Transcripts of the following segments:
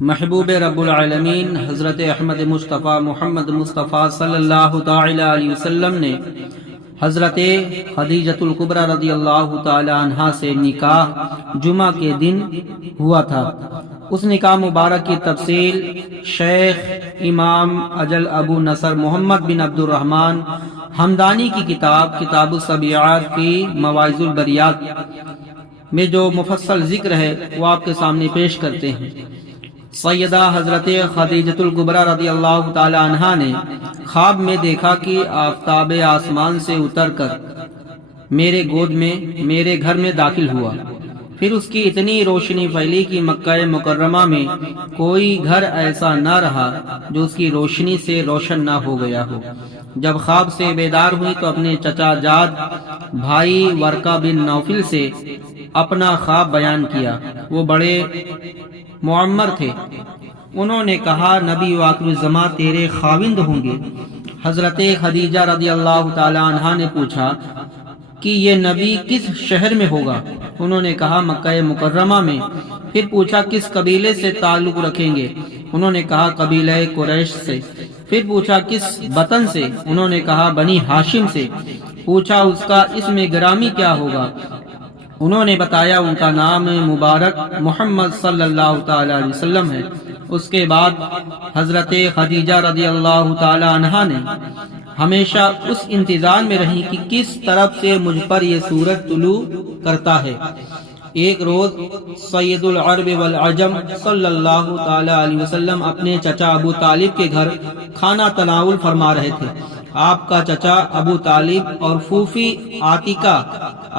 محبوب رب العالمین حضرت احمد مصطفیٰ محمد مصطفیٰ صلی اللہ تعالی علیہ وسلم نے حضرت خدیجۃ الکبریٰ رضی اللہ تعالی عنہا سے نکاح جمعہ کے دن ہوا تھا۔ اس نکاح مبارک کی تفصیل شیخ امام اجل ابو نصر محمد بن عبد الرحمن حمدانی کی کتاب السبیعات کی مواعظ البریات میں جو مفصل ذکر ہے وہ آپ کے سامنے پیش کرتے ہیں۔ سیدہ حضرت خدیجۃ الکبریٰ رضی اللہ تعالی عنہا نے خواب میں دیکھا کہ آفتاب آسمان سے اتر کر میرے گود میں میرے گھر میں داخل ہوا، پھر اس کی اتنی روشنی پھیلی کہ مکہ مکرمہ میں کوئی گھر ایسا نہ رہا جو اس کی روشنی سے روشن نہ ہو گیا ہو۔ جب خواب سے بیدار ہوئی تو اپنے چچا جاد بھائی ورقہ بن نوفل سے اپنا خواب بیان کیا۔ وہ بڑے معمر تھے۔ انہوں نے کہا نبی و آخر الزمان تیرے خاوند ہوں گے۔ حضرت خدیجہ رضی اللہ تعالی عنہا نے پوچھا کہ یہ نبی کس شہر میں ہوگا؟ انہوں نے کہا مکہ مکرمہ میں۔ پھر پوچھا کس قبیلے سے تعلق رکھیں گے؟ انہوں نے کہا قبیلہ قریش سے۔ پھر پوچھا کس وطن سے؟ انہوں نے کہا بنی ہاشم سے۔ پوچھا اس کا اسم گرامی کیا ہوگا؟ انہوں نے بتایا ان کا نام مبارک محمد صلی اللہ تعالی علیہ وسلم ہے۔ اس کے بعد حضرت خدیجہ رضی اللہ تعالی عنہا نے ہمیشہ اس انتظار میں رہی کہ کس طرف سے مجھ پر یہ سورج طلوع کرتا ہے۔ ایک روز سید العرب والعجم صلی اللہ تعالی علیہ وسلم اپنے چچا ابو طالب کے گھر کھانا تناول فرما رہے تھے۔ آپ کا چچا ابو طالب اور پھوپھی عاتکہ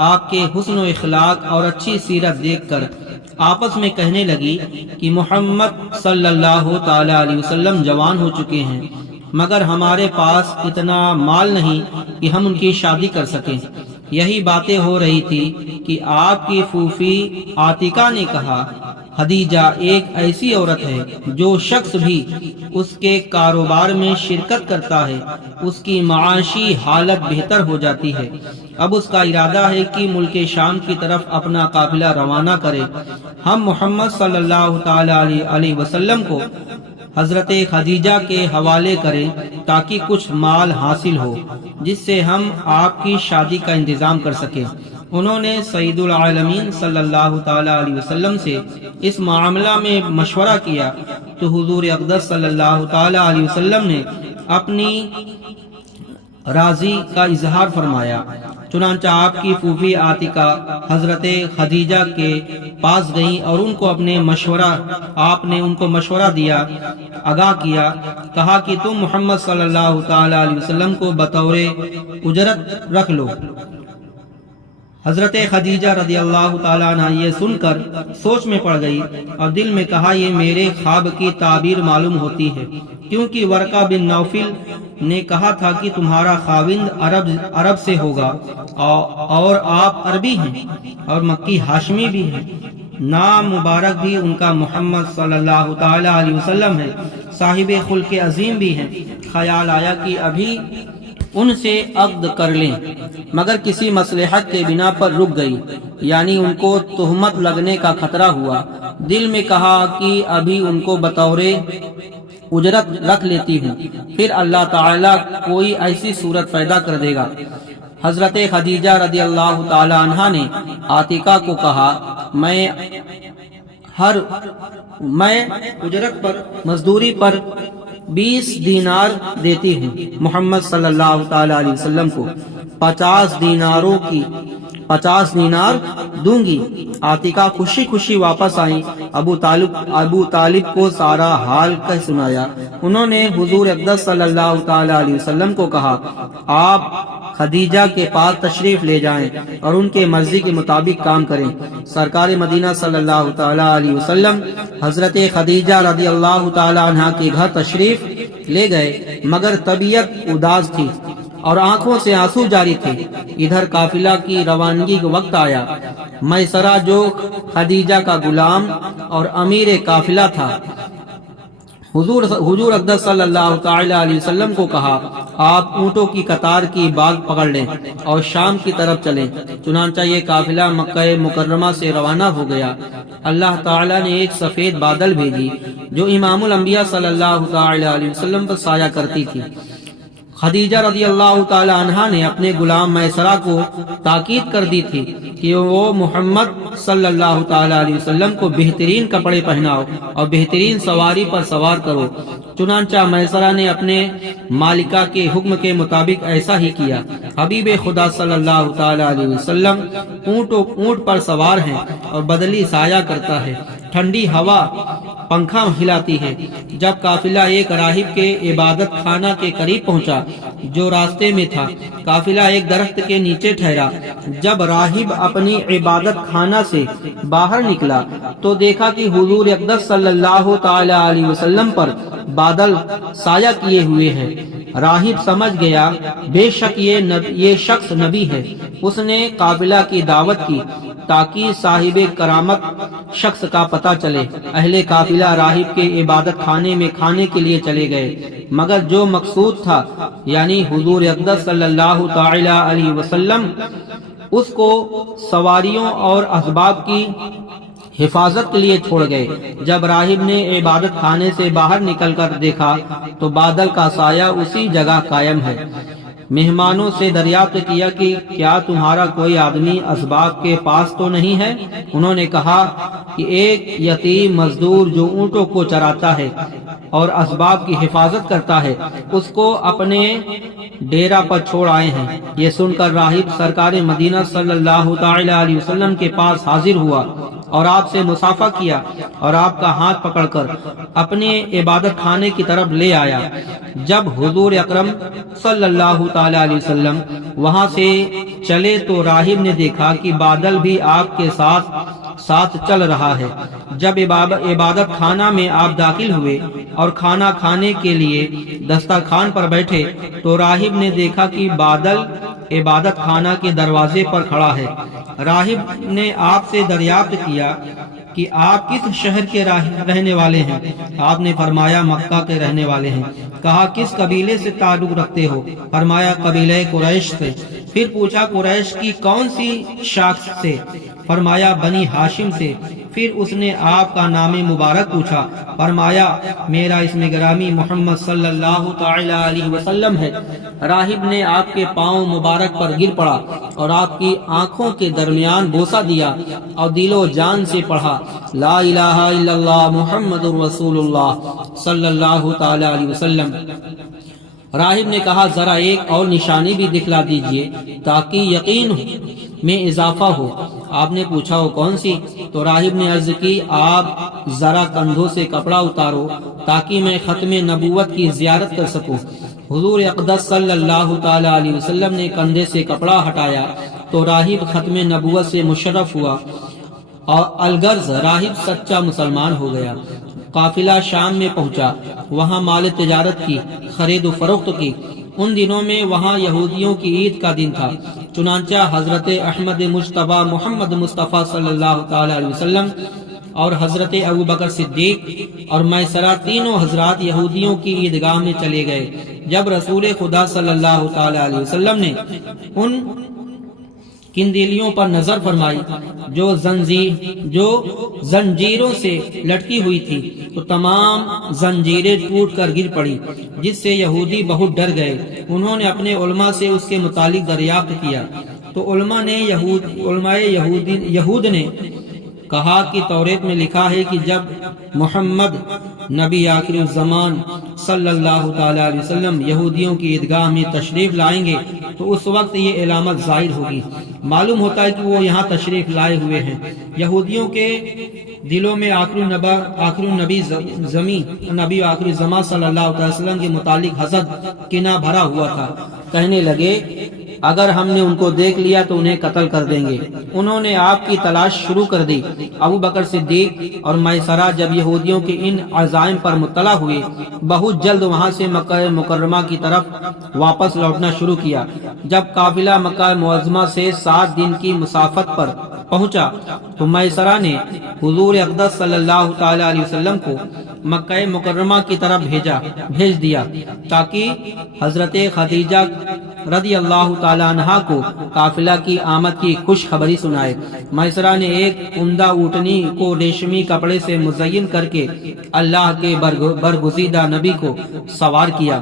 آپ کے حسن و اخلاق اور اچھی سیرت دیکھ کر آپس میں کہنے لگی کہ محمد صلی اللہ تعالی علیہ وسلم جوان ہو چکے ہیں، مگر ہمارے پاس اتنا مال نہیں کہ ہم ان کی شادی کر سکیں۔ یہی باتیں ہو رہی تھی کہ آپ کی پھوپھی عاتکہ نے کہا خدیجہ ایک ایسی عورت ہے جو شخص بھی اس کے کاروبار میں شرکت کرتا ہے اس کی معاشی حالت بہتر ہو جاتی ہے۔ اب اس کا ارادہ ہے کہ ملک شام کی طرف اپنا قافلہ روانہ کرے۔ ہم محمد صلی اللہ تعالی علیہ وسلم کو حضرت خدیجہ کے حوالے کریں تاکہ کچھ مال حاصل ہو جس سے ہم آپ کی شادی کا انتظام کر سکیں۔ انہوں نے سید العالمین صلی اللہ تعالی علیہ وسلم سے اس معاملہ میں مشورہ کیا تو حضور اقدس صلی اللہ تعالی علیہ وسلم نے اپنی راضی کا اظہار فرمایا۔ چنانچہ آپ کی پھوپھی عاتکہ حضرت خدیجہ کے پاس گئیں اور آپ نے ان کو مشورہ دیا، آگاہ کیا، کہا کہ تم محمد صلی اللہ تعالی علیہ وسلم کو بطور اجرت رکھ لو۔ حضرت خدیجہ رضی اللہ تعالیٰ عنہ یہ سن کر سوچ میں پڑ گئی اور دل میں کہا یہ میرے خواب کی تعبیر معلوم ہوتی ہے، کیونکہ ورقہ بن نوفل نے کہا تھا کہ تمہارا خاوند عرب سے ہوگا اور آپ عربی ہیں اور مکی ہاشمی بھی ہیں۔ نام مبارک بھی ان کا محمد صلی اللہ تعالی علیہ وسلم ہے، صاحب خلق عظیم بھی ہیں۔ خیال آیا کہ ابھی ان سے عقد کر لیں، مگر کسی مصلحت کے بنا پر رک گئی، یعنی ان کو تہمت لگنے کا خطرہ ہوا۔ دل میں کہا کہ ابھی ان کو بطور اجرت رکھ لیتی ہوں، پھر اللہ تعالیٰ کوئی ایسی صورت پیدا کر دے گا۔ حضرت خدیجہ رضی اللہ تعالی عنہا نے عاتکہ کو کہا میں اجرت پر مزدوری پر 20 دینار دیتی ہوں۔ محمد صلی اللہ تعالی علیہ وسلم کو 50 دینار دوں گی۔ عاتکہ خوشی خوشی واپس آئیں۔ ابو طالب کو سارا حال کہہ سنایا۔ انہوں نے حضور اقدس صلی اللہ تعالی علیہ وسلم کو کہا آپ خدیجہ کے پاس تشریف لے جائیں اور ان کے مرضی کے مطابق کام کریں۔ سرکار مدینہ صلی اللہ تعالی علیہ وسلم حضرت خدیجہ رضی اللہ تعالی عنہ کے گھر تشریف لے گئے، مگر طبیعت اداس تھی اور آنکھوں سے آنسو جاری تھے۔ ادھر قافلہ کی روانگی کا وقت آیا۔ میسرہ جو خدیجہ کا غلام اور امیر قافلہ تھا حضور اقدس صلی اللہ تعالی علیہ وسلم کو کہا آپ اونٹوں کی قطار کی باغ پکڑ لیں اور شام کی طرف چلیں۔ چنانچہ یہ قافلہ مکہ مکرمہ سے روانہ ہو گیا۔ اللہ تعالی نے ایک سفید بادل بھیجی جو امام الانبیاء صلی اللہ تعالی علیہ وسلم پر سایہ کرتی تھی۔ خدیجہ رضی اللہ تعالی عنہا نے اپنے غلام میسرہ کو تاکید کر دی تھی کہ وہ محمد صلی اللہ تعالی علیہ وسلم کو بہترین کپڑے پہناؤ اور بہترین سواری پر سوار کرو۔ چنانچہ میسرہ نے اپنے مالکہ کے حکم کے مطابق ایسا ہی کیا۔ حبیب خدا صلی اللہ تعالی علیہ وسلم اونٹ پر سوار ہیں اور بدلی سایہ کرتا ہے، ٹھنڈی ہوا پنکھا ہلاتی ہے۔ جب قافلہ ایک راہب کے عبادت خانہ کے قریب پہنچا جو راستے میں تھا، قافلہ ایک درخت کے نیچے ٹھہرا۔ جب راہب اپنی عبادت خانہ سے باہر نکلا تو دیکھا کہ حضور اقدس صلی اللہ تعالی علیہ وسلم پر بادل سایہ کیے ہوئے ہیں۔ راہب سمجھ گیا بے شک یہ شخص نبی ہے۔ اس نے قافلہ کی دعوت کی تاکہ صاحب کرامت شخص کا پتہ چلے۔ اہل قافلہ راہب کے عبادت خانے میں کھانے کے لیے چلے گئے، مگر جو مقصود تھا یعنی حضور اقدس صلی اللہ تعالی علیہ وسلم، اس کو سواریوں اور اسباب کی حفاظت کے لیے چھوڑ گئے۔ جب راہب نے عبادت خانے سے باہر نکل کر دیکھا تو بادل کا سایہ اسی جگہ قائم ہے۔ مہمانوں سے دریافت کیا کہ کیا تمہارا کوئی آدمی اسباب کے پاس تو نہیں ہے؟ انہوں نے کہا کہ ایک یتیم مزدور جو اونٹوں کو چراتا ہے اور اسباب کی حفاظت کرتا ہے، اس کو اپنے ڈیرا پر چھوڑ آئے ہیں۔ یہ سن کر راہب سرکار مدینہ صلی اللہ تعالی علیہ وسلم کے پاس حاضر ہوا اور آپ سے مصافحہ کیا اور آپ کا ہاتھ پکڑ کر اپنے عبادت خانے کی طرف لے آیا۔ جب حضور اکرم صلی اللہ تعالی علیہ وسلم وہاں سے چلے تو راہب نے دیکھا کہ بادل بھی آپ کے ساتھ چل رہا ہے۔ جب عبادت خانہ میں آپ داخل ہوئے اور کھانا کھانے کے لیے دسترخوان پر بیٹھے تو راہب نے دیکھا کہ بادل عبادت خانہ کے دروازے پر کھڑا ہے۔ راہب نے آپ سے دریافت کیا کہ آپ کس شہر کے رہنے والے ہیں؟ آپ نے فرمایا مکہ کے رہنے والے ہیں۔ کہا کس قبیلے سے تعلق رکھتے ہو؟ فرمایا قبیلہ قریش سے۔ پھر پوچھا قریش کی کون سی شاخ سے؟ فرمایا بنی ہاشم سے۔ پھر اس نے آپ کا نام مبارک پوچھا، فرمایا میرا اسم گرامی محمد صلی اللہ تعالی علیہ وسلم ہے۔ راہب نے آپ کے پاؤں مبارک پر گر پڑا اور آپ کی آنکھوں کے درمیان بوسہ دیا اور دل و جان سے پڑھا لا الہ الا اللہ محمد رسول اللہ صلی اللہ تعالی علیہ وسلم۔ راہب نے کہا ذرا ایک اور نشانی بھی دکھلا دیجئے تاکہ یقین میں اضافہ ہو۔ آپ نے پوچھا وہ کون سی؟ تو راہب نے عرض کی آپ ذرا کندھوں سے کپڑا اتارو تاکہ میں ختم نبوت کی زیارت کر سکوں۔ حضور اقدس صلی اللہ تعالی علیہ وسلم نے کندھے سے کپڑا ہٹایا تو راہب ختم نبوت سے مشرف ہوا اور الغرض راہب سچا مسلمان ہو گیا۔ قافلہ شام میں پہنچا، وہاں مال تجارت کی، خرید و فروخت کی۔ ان دنوں میں وہاں یہودیوں کی عید کا دن تھا، چنانچہ حضرت احمد مجتبی محمد مصطفیٰ صلی اللہ تعالی علیہ وسلم اور حضرت ابوبکر صدیق اور میسرہ تینوں حضرات یہودیوں کی عیدگاہ میں چلے گئے۔ جب رسول خدا صلی اللہ تعالی علیہ وسلم نے ان کندیلیوں پر نظر فرمائی جو زنجیروں سے لٹکی ہوئی تھی تو تمام زنجیریں ٹوٹ کر گر پڑی، جس سے یہودی بہت ڈر گئے۔ انہوں نے اپنے علماء سے اس کے متعلق دریافت کیا تو علماء یہود نے کہا کہ توریت میں لکھا ہے کہ جب محمد نبی آخر الزمان صلی اللہ تعالی علیہ وسلم یہودیوں کی عیدگاہ میں تشریف لائیں گے تو اس وقت یہ علامت ظاہر ہوگی۔ معلوم ہوتا ہے کہ وہ یہاں تشریف لائے ہوئے ہیں۔ یہودیوں کے دلوں میں آخر النبی صلی اللہ علیہ وسلم کے متعلق حسد کینہ بھرا ہوا تھا۔ کہنے لگے اگر ہم نے ان کو دیکھ لیا تو انہیں قتل کر دیں گے۔ انہوں نے آپ کی تلاش شروع کر دی۔ ابو بکر صدیق اور میسرہ جب یہودیوں کے ان عزائم پر مطلع ہوئے، بہت جلد وہاں سے مکہ مکرمہ کی طرف واپس لوٹنا شروع کیا۔ جب قافلہ مکہ معظمہ سے 7 دن کی مسافت پر پہنچا تو میسرہ نے حضور اقدس صلی اللہ تعالی علیہ وسلم کو مکہ مکرمہ کی طرف بھیج دیا تاکہ حضرت خدیجہ رضی اللہ تعالی عنہا کو قافلہ کی آمد کی خوشخبری سنائے۔ میسرہ نے ایک عمدہ اونٹنی کو ریشمی کپڑے سے مزین کر کے اللہ کے برگزیدہ نبی کو سوار کیا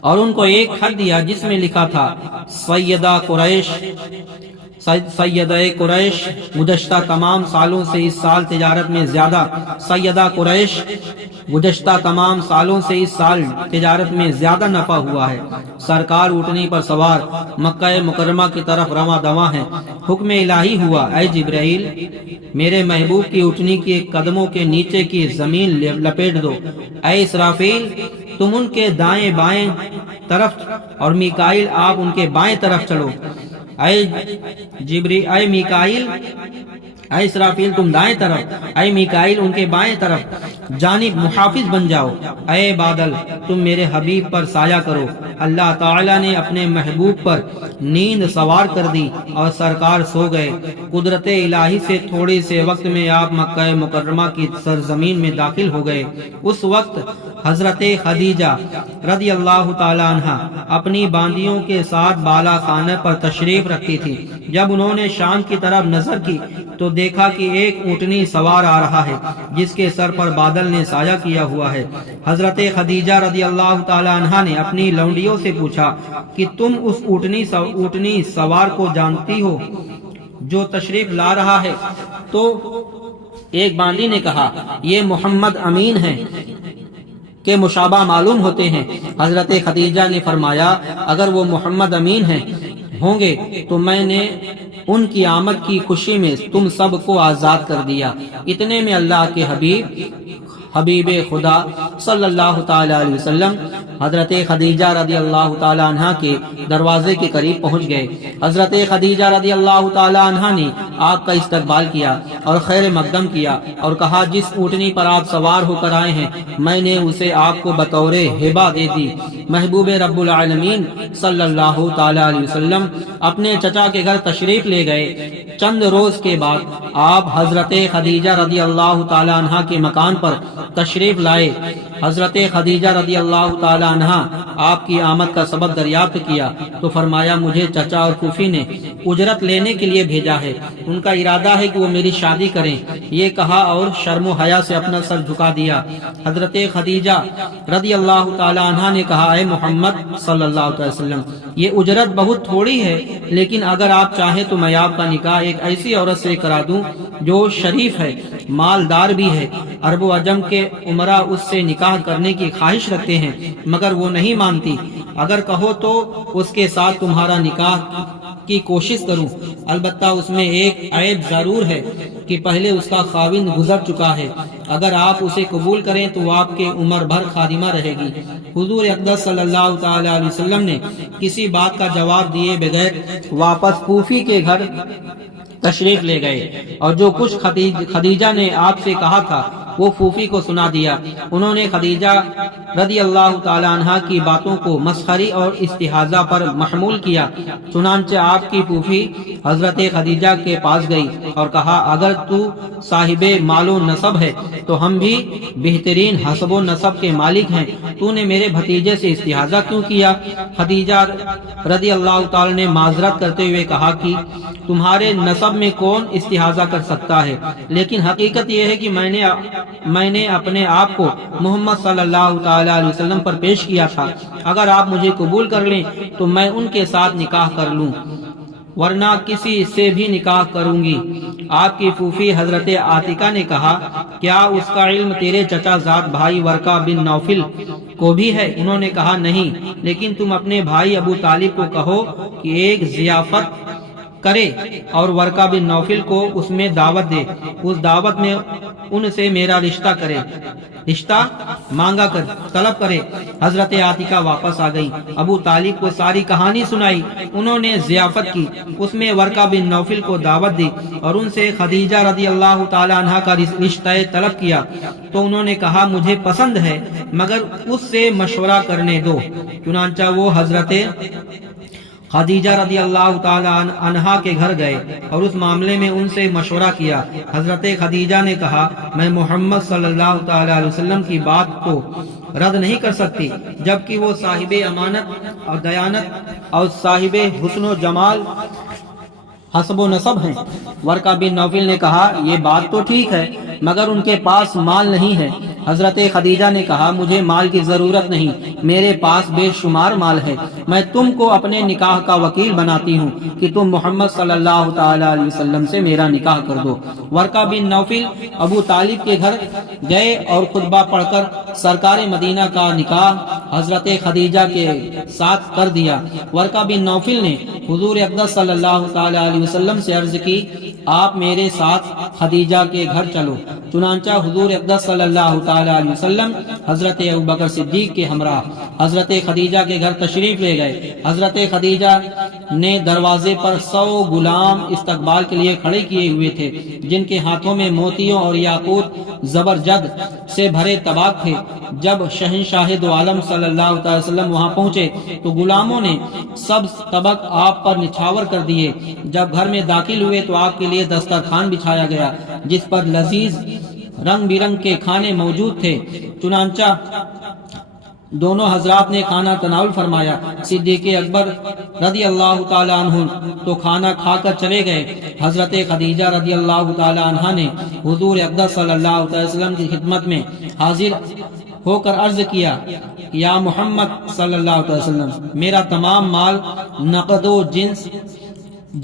اور ان کو ایک خط دیا جس میں لکھا تھا، سیدہ قریش گزشتہ تمام سالوں سے اس سال تجارت میں زیادہ نفع ہوا ہے۔ سرکار اونٹنی پر سوار مکہ مکرمہ کی طرف رواں دواں ہیں۔ حکم الہی ہوا، اے جبرائیل میرے محبوب کی اونٹنی کے قدموں کے نیچے کی زمین لپیٹ دو۔ اے اسرافیل تم ان کے دائیں بائیں طرف اور میکائیل آپ ان کے بائیں طرف چلو۔ اے اسرافیل تم دائیں طرف، اے میکائیل ان کے بائیں طرف جانب محافظ بن جاؤ۔ اے بادل تم میرے حبیب پر سایہ کرو۔ اللہ تعالی نے اپنے محبوب پر نیند سوار کر دی اور سرکار سو گئے۔ قدرت الہی سے تھوڑے سے وقت میں آپ مکہ مکرمہ کی سرزمین میں داخل ہو گئے۔ اس وقت حضرت خدیجہ رضی اللہ تعالی عنہ اپنی باندیوں کے ساتھ بالا خانہ پر تشریف رکھتی تھی۔ جب انہوں نے شام کی طرف نظر کی تو دیکھا کہ ایک اونٹنی سوار آ رہا ہے جس کے سر پر بادل نے سایہ کیا ہوا ہے۔ حضرت خدیجہ رضی اللہ تعالی عنہا نے اپنی لونڈیوں سے پوچھا کہ تم اس اونٹنی سوار کو جانتی ہو جو تشریف لا رہا ہے؟ تو ایک باندی نے کہا، یہ محمد امین ہیں کہ مشابہ معلوم ہوتے ہیں۔ حضرت خدیجہ نے فرمایا، اگر وہ محمد امین ہوں گے تو میں نے ان کی آمد کی خوشی میں تم سب کو آزاد کر دیا۔ اتنے میں اللہ کے حبیب خدا صلی اللہ تعالی علیہ وسلم حضرت خدیجہ رضی اللہ تعالی عنہ کے دروازے کے قریب پہنچ گئے۔ حضرت خدیجہ رضی اللہ تعالی عنہ نے آپ کا استقبال کیا اور خیر مقدم کیا اور کہا، جس اونٹنی پر آپ سوار ہو کر آئے ہیں میں نے اسے آپ کو بطور ہبہ دے دی۔ محبوب رب العالمین صلی اللہ تعالی علیہ وسلم اپنے چچا کے گھر تشریف لے گئے۔ چند روز کے بعد آپ حضرت خدیجہ رضی اللہ تعالی عنہ کے مکان پر تشریف لائے۔ حضرت خدیجہ رضی اللہ تعالی عنہ آپ کی آمد کا سبب دریافت کیا تو فرمایا، مجھے چچا اور پھوپھی نے اجرت لینے کے لیے بھیجا ہے، ان کا ارادہ ہے کہ وہ میری شادی کریں۔ یہ کہا اور شرم و حیا سے اپنا سر جھکا دیا۔ حضرت خدیجہ رضی اللہ تعالی عنہ نے کہا، اے محمد صلی اللہ علیہ وسلم یہ اجرت بہت تھوڑی ہے، لیکن اگر آپ چاہیں تو میں آپ کا نکاح ایک ایسی عورت سے کرا دوں جو شریف ہے، مالدار بھی ہے۔ عرب و عجم کے عمرا اس سے نکاح کرنے کی خواہش رکھتے ہیں مگر وہ نہیں مانتی۔ اگر کہو تو اس کے ساتھ تمہارا نکاح کی کوشش کروں، البتہ اس میں ایک عیب ضرور ہے کہ پہلے اس کا خاوند گزر چکا ہے۔ اگر آپ اسے قبول کریں تو آپ کے عمر بھر خادمہ رہے گی۔ حضور اقدس صلی اللہ تعالی علیہ وسلم نے کسی بات کا جواب دیے بغیر واپس پھوپھی کے گھر تشریف لے گئے اور جو کچھ خدیجہ نے آپ سے کہا تھا وہ پھوپھی کو سنا دیا۔ انہوں نے خدیجہ رضی اللہ تعالی عنہ کی باتوں کو مسخری اور استہزاء پر محمول کیا۔ چنانچہ آپ کی پھوپھی حضرت خدیجہ کے پاس گئی اور کہا، اگر تو صاحب مال و نسب ہے تو ہم بھی بہترین حسب و نسب کے مالک ہیں، تو نے میرے بھتیجے سے استہزاء کیوں کیا؟ خدیجہ رضی اللہ تعالی نے معذرت کرتے ہوئے کہا کہ تمہارے نسب میں کون استہزاء کر سکتا ہے، لیکن حقیقت یہ ہے کہ میں نے اپنے آپ کو محمد صلی اللہ تعالی علیہ وسلم پر پیش کیا تھا۔ اگر آپ مجھے قبول کر لیں تو میں ان کے ساتھ نکاح کر لوں، ورنہ کسی سے بھی نکاح کروں گی۔ آپ کی پھوپھی حضرت عاتقہ نے کہا، کیا اس کا علم تیرے چچا زاد بھائی ورقہ بن نوفل کو بھی ہے؟ انہوں نے کہا، نہیں، لیکن تم اپنے بھائی ابو طالب کو کہو کہ ایک ضیافت کرے اور ورقہ بن نوفل کو اس میں دعوت دے، اس دعوت میں ان سے میرا رشتہ مانگا کر طلب کرے۔ حضرت عاتقہ واپس آ گئی، ابو طالب کو ساری کہانی سنائی۔ انہوں نے ضیافت کی، اس میں ورقہ بن نوفل کو دعوت دی اور ان سے خدیجہ رضی اللہ تعالی عنہ کا رشتہ طلب کیا تو انہوں نے کہا، مجھے پسند ہے مگر اس سے مشورہ کرنے دو۔ چنانچہ وہ حضرت خدیجہ رضی اللہ تعالی عنہا کے گھر گئے اور اس معاملے میں ان سے مشورہ کیا۔ حضرت خدیجہ نے کہا میں محمد صلی اللہ تعالی علیہ وسلم کی بات کو رد نہیں کر سکتی، جبکہ وہ صاحب امانت اور دیانت اور صاحب حسن و جمال حسب و نسب ہیں۔ ورقہ بن نوفل نے کہا یہ بات تو ٹھیک ہے مگر ان کے پاس مال نہیں ہے۔ حضرت خدیجہ نے کہا مجھے مال کی ضرورت نہیں، میرے پاس بے شمار مال ہے، میں تم کو اپنے نکاح کا وکیل بناتی ہوں کہ تم محمد صلی اللہ تعالی علیہ وسلم سے میرا نکاح کر دو۔ ورقہ بن نوفل ابو طالب کے گھر گئے اور خطبہ پڑھ کر سرکار مدینہ کا نکاح حضرت خدیجہ کے ساتھ کر دیا۔ ورقہ بن نوفل نے حضور اقدس صلی اللہ تعالی علیہ وسلم سے عرض کی آپ میرے ساتھ خدیجہ کے گھر چلو۔ چنانچہ حضور اقدس صلی اللہ تعالی علیہ وسلم حضرت ابوبکر صدیق کے ہمراہ حضرت خدیجہ کے گھر تشریف لے گئے۔ حضرت خدیجہ نے دروازے پر 100 غلام استقبال کے لیے کھڑے کیے ہوئے تھے، جن کے ہاتھوں میں موتیوں اور یاقوت زبرجد سے بھرے طباق تھے۔ جب شہنشاہ دو عالم صلی اللہ علیہ وسلم وہاں پہنچے تو غلاموں نے سب طبق آپ پر نچھاور کر دیے۔ جب گھر میں داخل ہوئے تو آپ کے لیے دسترخوان بچھایا گیا جس پر لذیذ رنگ برنگ کے کھانے موجود تھے۔ چنانچہ دونوں حضرات نے کھانا تناول فرمایا۔ صدیق اکبر رضی اللہ تعالی عنہ تو کھانا کھا کر چلے گئے۔ حضرت خدیجہ رضی اللہ تعالی عنہ نے حضور اقدس صلی اللہ علیہ وسلم کی خدمت میں حاضر ہو کر عرض کیا یا محمد صلی اللہ علیہ وسلم میرا تمام مال، نقد و جنس،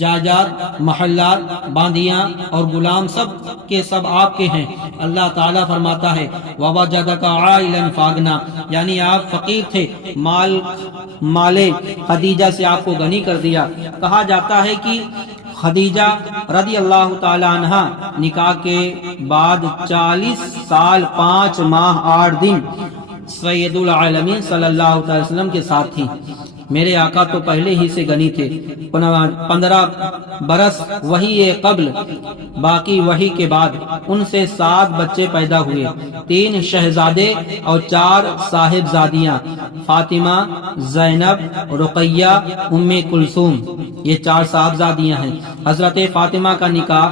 جائیداد، محلات، باندیاں اور غلام سب کے سب آپ کے ہیں۔ اللہ تعالیٰ فرماتا ہے وَوَجَدَكَ عَائِلًا فَأَغْنَىٰ، یعنی آپ فقیر تھے، مال خدیجہ سے آپ کو غنی کر دیا۔ کہا جاتا ہے کہ خدیجہ رضی اللہ تعالی عنہ نکاح کے بعد 40 سال 5 ماہ 8 دن سید العالمین صلی اللہ علیہ وسلم کے ساتھ تھی۔ میرے آقا تو پہلے ہی سے غنی تھے، 15 برس وحی قبل، باقی وحی کے بعد ان سے 7 بچے پیدا ہوئے، 3 شہزادے اور 4 صاحبزادیاں، فاطمہ، زینب، رقیہ، ام کلثوم، یہ 4 صاحبزادیاں ہیں۔ حضرت فاطمہ کا نکاح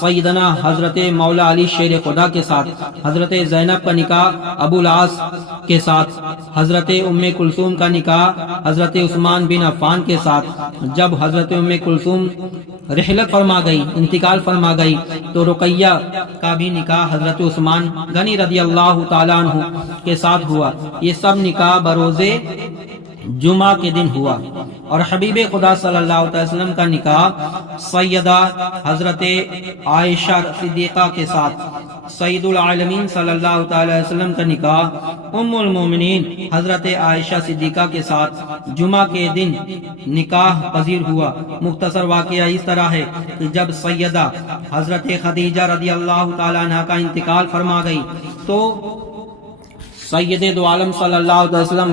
سیدنا حضرت مولا علی شیر خدا کے ساتھ، حضرت زینب کا نکاح ابو العاص کے ساتھ، حضرت ام کلثوم کا نکاح حضرت عثمان بن عفان کے ساتھ۔ جب حضرت ام کلثوم رحلت فرما گئی، انتقال فرما گئی، تو رقیہ کا بھی نکاح حضرت عثمان غنی رضی اللہ تعالیٰ عنہ کے ساتھ ہوا۔ یہ سب نکاح بروز جمعہ کے دن ہوا۔ اور حبیب خدا صلی اللہ علیہ وسلم کا نکاح سیدہ حضرت عائشہ صدیقہ کے ساتھ، سید العالمین صلی اللہ تعالی وسلم کا نکاح ام المومنین حضرت عائشہ صدیقہ کے ساتھ جمعہ کے دن نکاح پذیر ہوا۔ مختصر واقعہ اس طرح ہے کہ جب سیدہ حضرت خدیجہ رضی اللہ تعالی عنہ کا انتقال فرما گئی تو سید دو عالم صلی اللہ علیہ وسلم